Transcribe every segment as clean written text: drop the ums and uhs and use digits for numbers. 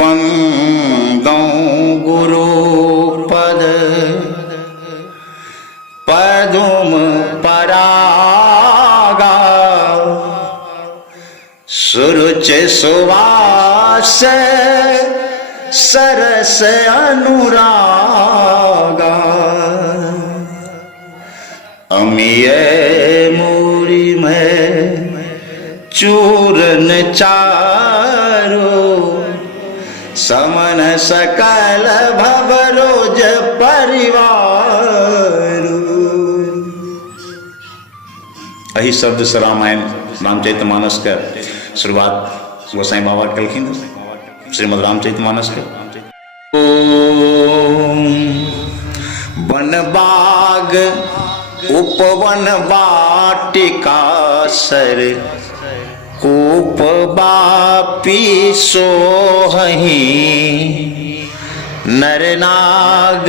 बंदो गुरु पद पदुम परागा सुरुचि सुवास सरस अनुरागा अमिय मूरी में चूरन चारो समन सकल भवरोज परिवार। यही शब्द से रामायण रामचरितमानस का शुरुआत गोसाई बाबा कलखिन श्रीमद् रामचरितमानस के। ओम वन बाग उपवन वाटिका सर कूप बापी सोहहि नर नाग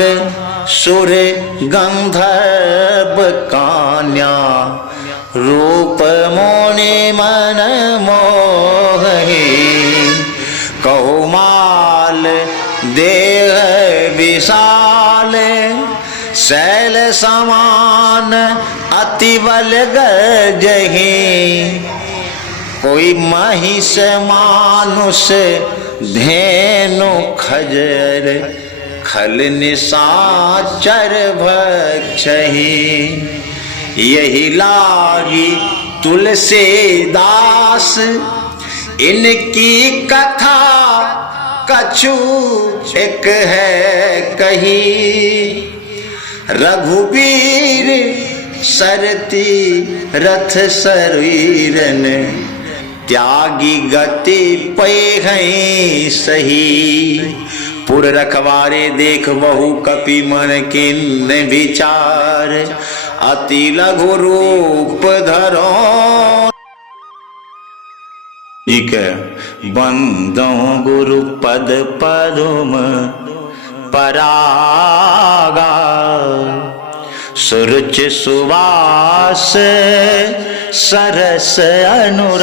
सुर गंधर्व कान्या रूप मोनि मन मोहि कौमाल देह विशाल शैल समान अति बल गजहि कोई महिष मानुष धेनु खजर खल निशाचर भक्षहि यही लागी तुलसीदास इनकी कथा कछु एक है कही रघुबीर सरती रथ शरीरन त्यागी गति पै हैं सही पुर रखवारे देख बहु कपि मन किन्न विचार अति लघु रूप धरो ठीक है। बंदो गुरु पद पदुम परागा सुरुचि सुवास सरस अनुरागा